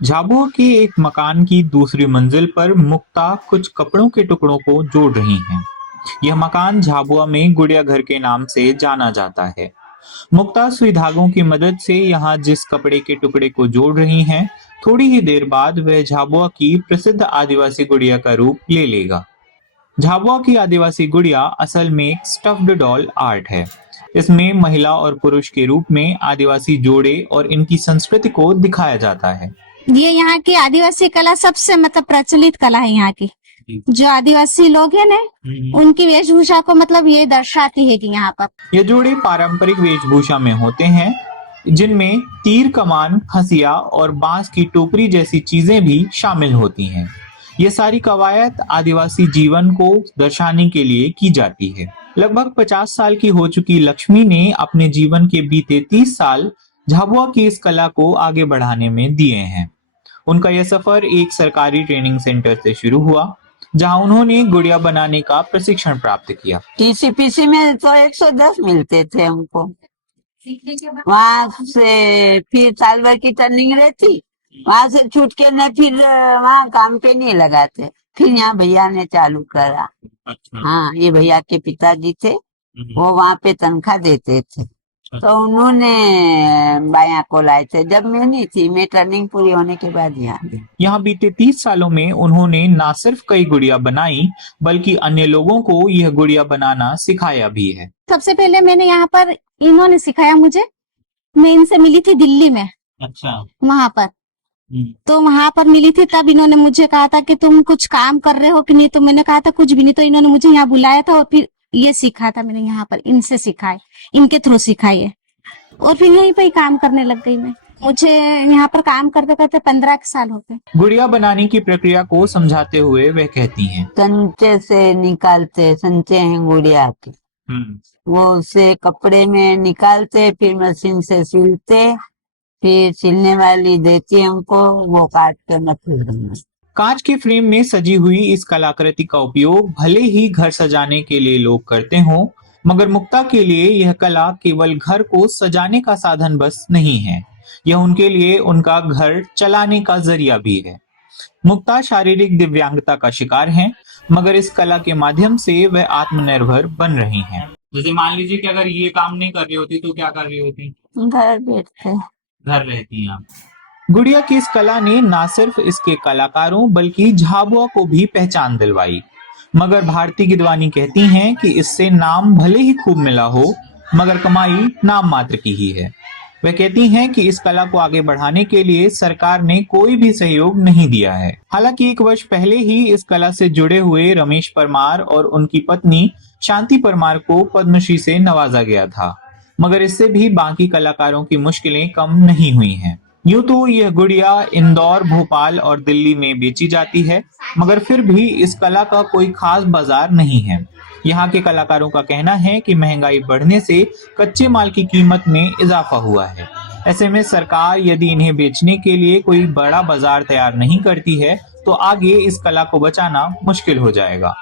झाबुआ के एक मकान की दूसरी मंजिल पर मुक्ता कुछ कपड़ों के टुकड़ों को जोड़ रही हैं। यह मकान झाबुआ में गुड़िया घर के नाम से जाना जाता है। मुक्ता सुई धागों की मदद से यहाँ जिस कपड़े के टुकड़े को जोड़ रही हैं, थोड़ी ही देर बाद वह झाबुआ की प्रसिद्ध आदिवासी गुड़िया का रूप ले लेगा। झाबुआ की आदिवासी गुड़िया असल में एक स्टफ्ड डॉल आर्ट है। इसमें महिला और पुरुष के रूप में आदिवासी जोड़े और इनकी संस्कृति को दिखाया जाता है। ये यहाँ की आदिवासी कला सबसे मतलब प्रचलित कला है। यहाँ की जो आदिवासी लोग हैं ना, उनकी वेशभूषा को मतलब ये दर्शाती है कि यहाँ पर ये जोड़े पारंपरिक वेशभूषा में होते हैं, जिनमें तीर कमान, हंसिया और बांस की टोकरी जैसी चीजें भी शामिल होती हैं। ये सारी कवायद आदिवासी जीवन को दर्शाने के लिए की जाती है। लगभग 50 साल की हो चुकी लक्ष्मी ने अपने जीवन के बीते 30 साल झाबुआ की इस कला को आगे बढ़ाने में दिए हैं। उनका यह सफर एक सरकारी ट्रेनिंग सेंटर से शुरू हुआ, जहां उन्होंने गुड़िया बनाने का प्रशिक्षण प्राप्त किया। टीसीपीसी में तो 110 मिलते थे हमको। वहाँ से फिर साल भर की ट्रेनिंग रहती, वहाँ से छूट के न फिर वहाँ काम पे नहीं लगाते। फिर यहाँ भैया ने चालू करा। अच्छा। हाँ, ये भैया के पिताजी थे, वो वहाँ पे तनख्वाह देते थे, तो उन्होंने बाया को लाए थे। जब मैं नहीं थी, मैं ट्रेनिंग पूरी होने के बाद यहाँ बीते 30 सालों में उन्होंने न सिर्फ कई गुड़िया बनाई, बल्कि अन्य लोगों को यह गुड़िया बनाना सिखाया भी है। सबसे पहले मैंने यहाँ पर इन्होंने सिखाया मुझे। मैं इनसे मिली थी दिल्ली में। अच्छा। वहाँ पर तो वहाँ पर मिली थी, तब इन्होंने मुझे कहा था कि तुम कुछ काम कर रहे हो कि नहीं, तो मैंने कहा था कुछ भी नहीं। तो इन्होंने मुझे यहाँ बुलाया था और फिर ये सीखा था मैंने यहाँ पर, इनसे सिखाए, इनके थ्रू सिखाई है और फिर यहीं पे ही काम करने लग गई मैं। मुझे यहाँ पर काम करते करते 15 साल हो गए। गुड़िया बनाने की प्रक्रिया को समझाते हुए वह कहती हैं, संचे से निकालते, संचे हैं गुड़िया के, वो उसे कपड़े में निकालते, फिर मशीन से सिलते, फिर सिलने वाली देती हमको, वो काट के मशीन। कांच के फ्रेम में सजी हुई इस कलाकृति का उपयोग भले ही घर सजाने के लिए लोग करते हों, मगर मुक्ता के लिए यह कला केवल घर को सजाने का साधन बस नहीं है, यह उनके लिए उनका घर चलाने का जरिया भी है। मुक्ता शारीरिक दिव्यांगता का शिकार हैं, मगर इस कला के माध्यम से वह आत्मनिर्भर बन रही हैं। जैसे मान लीजिए कि अगर ये काम नहीं कर रही होती तो क्या कर रही होती? घर बैठते, घर रहती हैं आप। गुड़िया की इस कला ने न सिर्फ इसके कलाकारों बल्कि झाबुआ को भी पहचान दिलवाई, मगर भारती गिदवानी कहती हैं कि इससे नाम भले ही खूब मिला हो, मगर कमाई नाम मात्र की ही है। वह कहती हैं कि इस कला को आगे बढ़ाने के लिए सरकार ने कोई भी सहयोग नहीं दिया है। हालांकि 1 वर्ष पहले ही इस कला से जुड़े हुए रमेश परमार और उनकी पत्नी शांति परमार को पद्मश्री से नवाजा गया था, मगर इससे भी बाकी कलाकारों की मुश्किलें कम नहीं हुई हैं। यूं तो यह गुड़िया इंदौर, भोपाल और दिल्ली में बेची जाती है, मगर फिर भी इस कला का कोई खास बाजार नहीं है। यहाँ के कलाकारों का कहना है कि महंगाई बढ़ने से कच्चे माल की कीमत में इजाफा हुआ है। ऐसे में सरकार यदि इन्हें बेचने के लिए कोई बड़ा बाजार तैयार नहीं करती है, तो आगे इस कला को बचाना मुश्किल हो जाएगा।